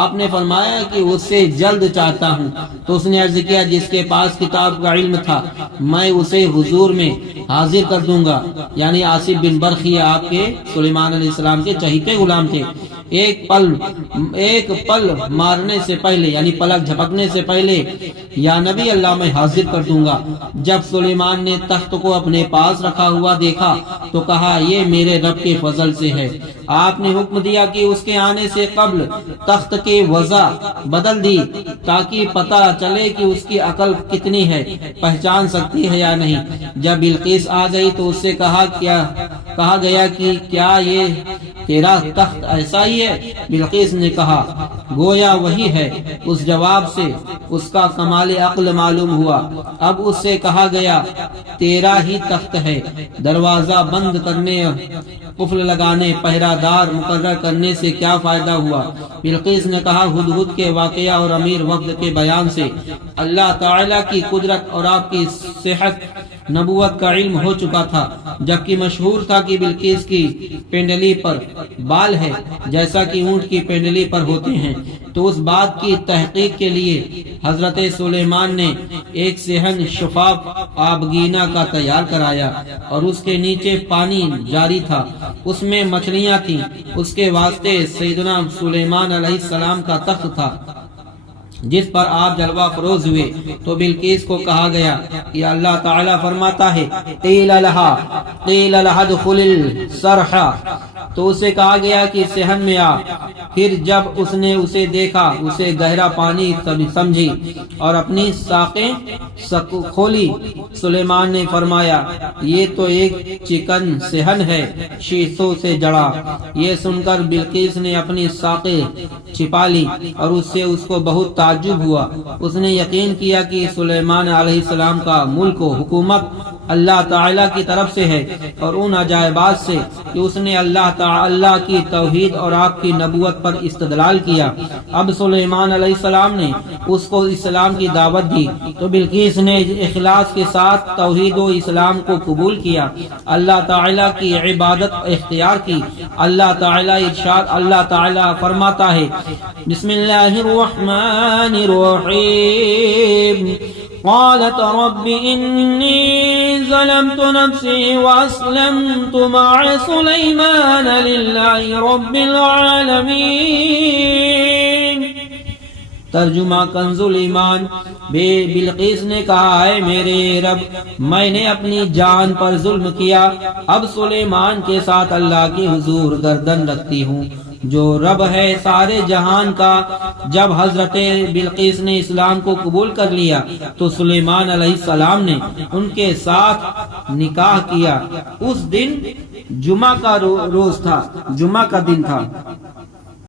آپ نے فرمایا کہ اس سے جلد چاہتا ہوں، تو اس نے عرض کیا، جس کے پاس کتاب کا علم تھا میں اسے حضور میں حاضر کر دوں گا، یعنی آصف بن برخی آپ کے سلیمان علیہ السلام کے چہیتے غلام تھے۔ ایک پل مارنے سے پہلے یعنی پلک جھپکنے سے پہلے یا نبی اللہ میں حاضر کر دوں گا۔ جب سلیمان نے تخت کو اپنے پاس رکھا ہوا دیکھا تو کہا یہ میرے رب کے فضل سے ہے۔ آپ نے حکم دیا کہ اس کے آنے سے قبل تخت کی وضع بدل دی تاکہ پتہ چلے کہ اس کی عقل کتنی ہے، پہچان سکتی ہے یا نہیں۔ جب بلقیس آ گئی تو اس سے کہا گیا کہ کیا یہ تیرا تخت ایسا ہی ہے؟ بلقیس نے کہا گویا وہی ہے۔ اس جواب سے اس کا کمال عقل معلوم ہوا۔ اب اس سے کہا گیا تیرا ہی تخت ہے، دروازہ بند کرنے، قفل لگانے، پہرہ دار مقرر کرنے سے کیا فائدہ ہوا؟ بلقیس نے کہا ہدہد کے واقعہ اور امیر وفد کے بیان سے اللہ تعالیٰ کی قدرت اور آپ کی صحت نبوت کا علم ہو چکا تھا، جبکہ مشہور تھا کہ بلقیس کی پنڈلی پر بال ہے جیسا کہ اونٹ کی پنڈلی پر ہوتے ہیں۔ تو اس بات کی تحقیق کے لیے حضرت سلیمان نے ایک صحن شفاف آبگینہ کا تیار کرایا اور اس کے نیچے پانی جاری تھا، اس میں مچھلیاں تھیں۔ اس کے واسطے سیدنا سلیمان علیہ السلام کا تخت تھا جس پر آپ جلوہ فروز ہوئے۔ تو بلقیس کو کہا گیا کہ اللہ تعالیٰ فرماتا ہے قیل لہا ادخل الصرح، تو اسے کہا گیا کہ صحن میں آ۔ پھر جب اس نے اسے دیکھا، اسے گہرا پانی سمجھی اور اپنی ساقیں کھولی۔ سلیمان نے فرمایا یہ تو ایک چکن صحن ہے، شیشوں سے جڑا۔ یہ سن کر بلقیس نے اپنی ساقیں چھپا لی اور اس سے اس کو بہت تعجب ہوا۔ اس نے یقین کیا کہ سلیمان علیہ السلام کا ملک و حکومت اللہ تعالیٰ کی طرف سے ہے، اور ان عجائبات سے کہ اس نے اللہ کی توحید اور آپ کی نبوت پر استدلال کیا۔ اب سلیمان علیہ السلام نے اس کو اسلام کی دعوت دی تو بلقیس نے اخلاص کے ساتھ توحید و اسلام کو قبول کیا، اللہ تعالیٰ کی عبادت اختیار کی۔ اللہ تعالیٰ فرماتا ہے بسم اللہ الرحمن الرحیم قالت رب انی ظلمت نفسی واسلمت مع سلیمان للہ رب العالمین۔ ترجمہ کنز الایمان۔ بلقیس نے کہا ہے میرے رب، میں نے اپنی جان پر ظلم کیا، اب سلیمان کے ساتھ اللہ کے حضور گردن رکھتی ہوں جو رب ہے سارے جہان کا۔ جب حضرت بلقیس نے اسلام کو قبول کر لیا تو سلیمان علیہ السلام نے ان کے ساتھ نکاح کیا۔ اس دن جمعہ کا روز تھا، جمعہ کا دن تھا۔